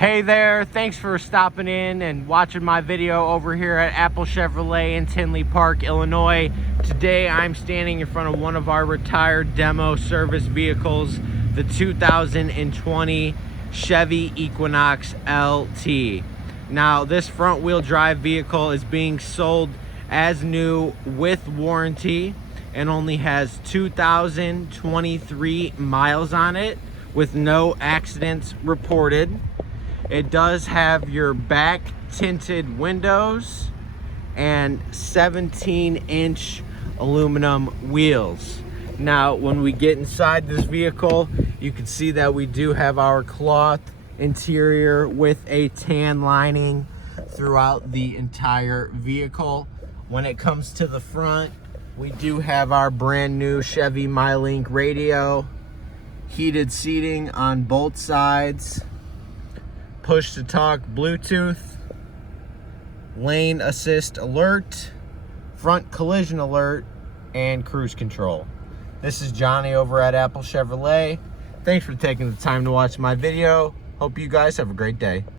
Hey there, thanks for stopping in and watching my video over here at Apple Chevrolet in Tinley Park, Illinois. Today I'm standing in front of one of our retired demo service vehicles, the 2020 Chevy Equinox LT. Now this front wheel drive vehicle is being sold as new with warranty and only has 2,023 miles on it with no accidents reported. It does have your back tinted windows and 17-inch aluminum wheels. Now, when we get inside this vehicle, you can see that we do have our cloth interior with a tan lining throughout the entire vehicle. When it comes to the front, we do have our brand new Chevy MyLink radio, heated seating on both sides, push to talk Bluetooth, lane assist alert, front collision alert, and cruise control. This is Johnny over at Apple Chevrolet. Thanks for taking the time to watch my video. Hope you guys have a great day.